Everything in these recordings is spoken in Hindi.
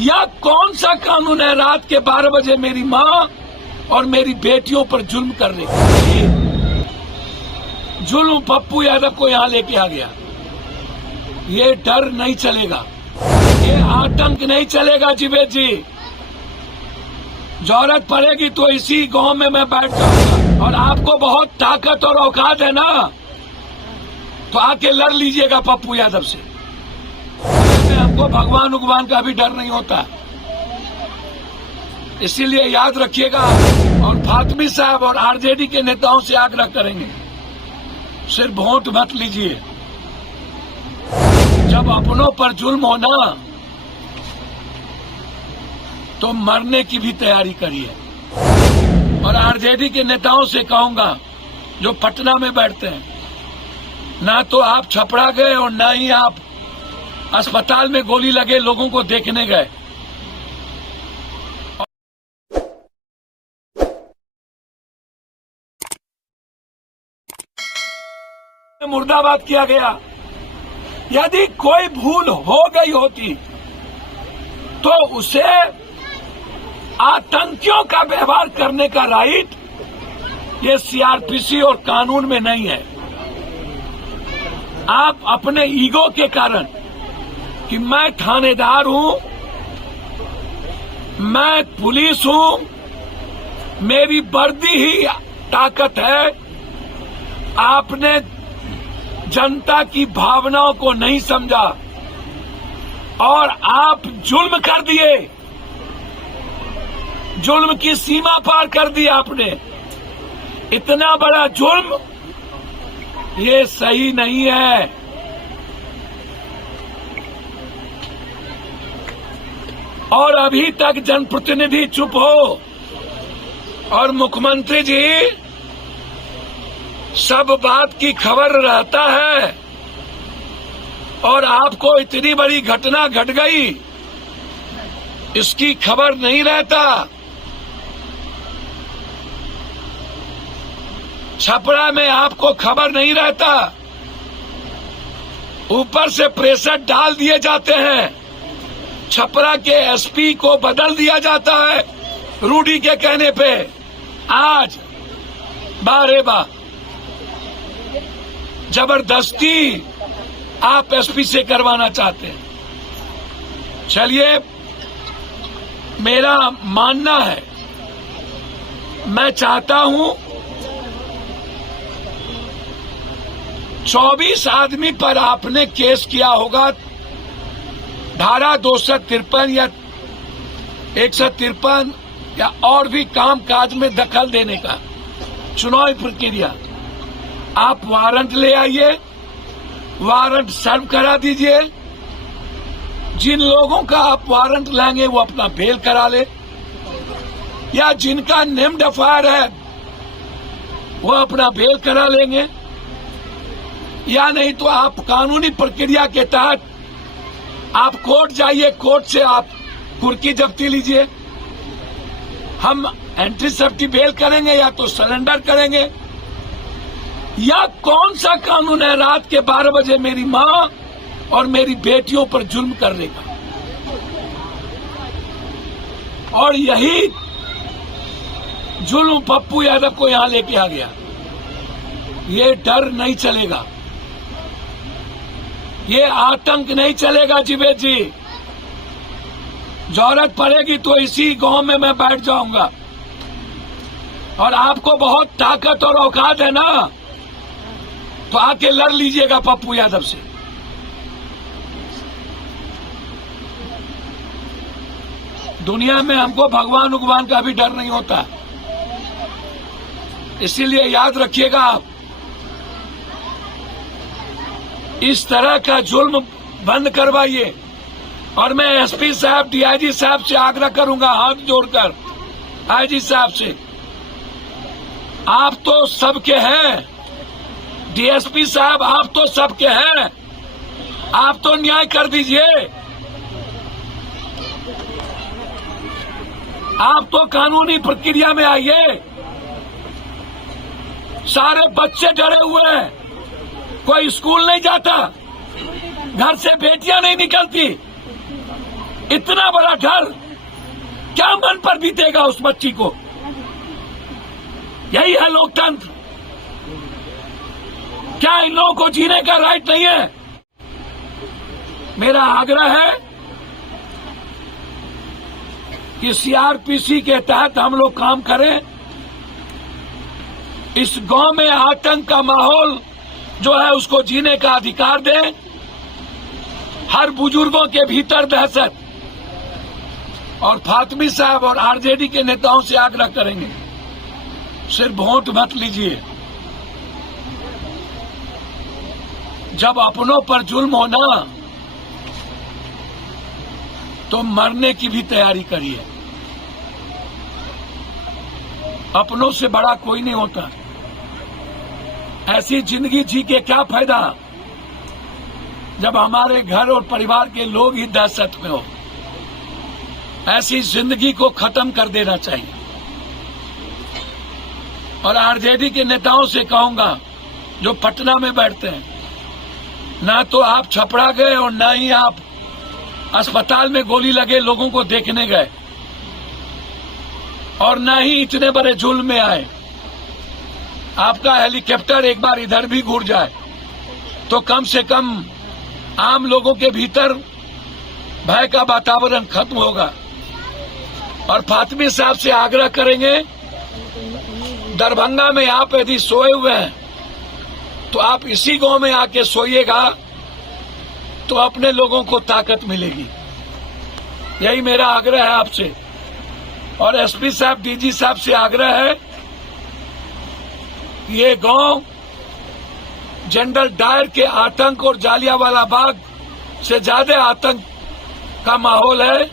यह कौन सा कानून है रात के 12 बजे मेरी माँ और मेरी बेटियों पर जुल्म करने का? जुल्म पप्पू यादव को यहाँ लेके आ गया। ये डर नहीं चलेगा, ये आतंक नहीं चलेगा जीवेद जी। जरूरत पड़ेगी तो इसी गांव में मैं बैठ जाऊंगा, और आपको बहुत ताकत और औकात है ना, तो आके लड़ लीजिएगा पप्पू यादव से। हमको भगवान का भी डर नहीं होता, इसीलिए याद रखिएगा। और फातमी साहब और आरजेडी के नेताओं से आग्रह करेंगे, सिर्फ वोट मत लीजिए। जब अपनों पर जुल्म होना तो मरने की भी तैयारी करिए। और आरजेडी के नेताओं से कहूंगा जो पटना में बैठते हैं, ना तो आप छपरा गए और ना ही आप अस्पताल में गोली लगे लोगों को देखने गए। मुर्दाबाद किया गया। यदि कोई भूल हो गई होती तो उसे आतंकियों का व्यवहार करने का राइट ये सीआरपीसी और कानून में नहीं है। आप अपने ईगो के कारण कि मैं थानेदार हूं, मैं पुलिस हूं, मेरी वर्दी ही ताकत है, आपने जनता की भावनाओं को नहीं समझा और आप जुल्म कर दिए, जुल्म की सीमा पार कर दी आपने। इतना बड़ा जुल्म ये सही नहीं है। और अभी तक जनप्रतिनिधि चुप हो, और मुख्यमंत्री जी सब बात की खबर रहता है, और आपको इतनी बड़ी घटना घट गई इसकी खबर नहीं रहता। छपरा में आपको खबर नहीं रहता, ऊपर से प्रेशर डाल दिए जाते हैं, छपरा के एसपी को बदल दिया जाता है रूडी के कहने पे। आज बारेबा जबरदस्ती आप एसपी से करवाना चाहते हैं। चलिए, मेरा मानना है, मैं चाहता हूं 24 आदमी पर आपने केस किया होगा, धारा 253 या 153 या और भी काम काज में दखल देने का चुनावी प्रक्रिया। आप वारंट ले आइए, वारंट सर्व करा दीजिए। जिन लोगों का आप वारंट लाएंगे वो अपना बेल करा ले, या जिनका नेम्ड एफआईआर है वो अपना बेल करा लेंगे, या नहीं तो आप कानूनी प्रक्रिया के तहत आप कोर्ट जाइए, कोर्ट से आप कुर्की जब्ती लीजिए। हम एंट्री सेफ्टी बेल करेंगे या तो सरेंडर करेंगे। यह कौन सा कानून है रात के 12 बजे मेरी माँ और मेरी बेटियों पर जुल्म करने का? और यही जुल्म पप्पू यादव को यहाँ लेके आ गया। ये डर नहीं चलेगा, ये आतंक नहीं चलेगा जीवेद जी। जरूरत पड़ेगी तो इसी गांव में मैं बैठ जाऊंगा, और आपको बहुत ताकत और औकात है ना, तो आके लड़ लीजिएगा पप्पू यादव से। दुनिया में हमको भगवान का भी डर नहीं होता, इसीलिए याद रखिएगा आप, इस तरह का जुल्म बंद करवाइए। और मैं एसपी साहब, डीआईजी साहब से आग्रह करूंगा हाथ जोड़कर, आईजी साहब से, आप तो सबके हैं, डीएसपी साहब आप तो सबके हैं, आप तो न्याय कर दीजिए। आप तो कानूनी प्रक्रिया में आइए। सारे बच्चे डरे हुए हैं, कोई स्कूल नहीं जाता, घर से बेटियां नहीं निकलती, इतना बड़ा डर क्या मन पर बीतेगा उस बच्ची को? यही है लोकतंत्र? क्या इन लोगों को जीने का राइट नहीं है? मेरा आग्रह है कि सीआरपीसी के तहत हम लोग काम करें। इस गांव में आतंक का माहौल जो है उसको जीने का अधिकार दें। हर बुजुर्गों के भीतर दहशत। और फातमी साहब और आरजेडी के नेताओं से आग्रह करेंगे, सिर्फ वोट मत लीजिए। जब अपनों पर जुल्म होना तो मरने की भी तैयारी करिए। अपनों से बड़ा कोई नहीं होता। ऐसी जिंदगी जी के क्या फायदा जब हमारे घर और परिवार के लोग ही दहशत में हो। ऐसी जिंदगी को खत्म कर देना चाहिए। और आरजेडी के नेताओं से कहूंगा जो पटना में बैठते हैं, ना तो आप छपरा गए और ना ही आप अस्पताल में गोली लगे लोगों को देखने गए, और ना ही इतने बड़े जुल्म में आए। आपका हेलीकॉप्टर एक बार इधर भी घूर जाए तो कम से कम आम लोगों के भीतर भय का वातावरण खत्म होगा। और फातमी साहब से आग्रह करेंगे, दरभंगा में आप यदि सोए हुए हैं तो आप इसी गांव में आके सोइएगा तो अपने लोगों को ताकत मिलेगी। यही मेरा आग्रह है आपसे। और एसपी साहब, डीजी साहब से आग्रह है कि ये गांव जनरल डायर के आतंक और जालियांवाला बाग से ज्यादा आतंक का माहौल है।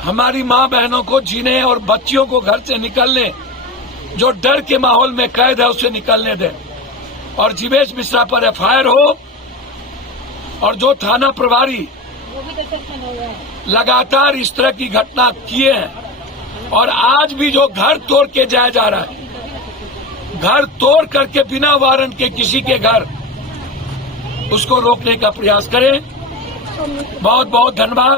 हमारी मां बहनों को जीने और बच्चियों को घर से निकलने, जो डर के माहौल में कैद है, उसे निकलने दें। और जीवेश मिश्रा पर एफआईआर हो। और जो थाना प्रभारी लगातार इस तरह की घटना किए हैं, और आज भी जो घर तोड़ के जाया जा रहा है, घर तोड़ करके बिना वारंट के किसी के घर, उसको रोकने का प्रयास करें। बहुत बहुत धन्यवाद।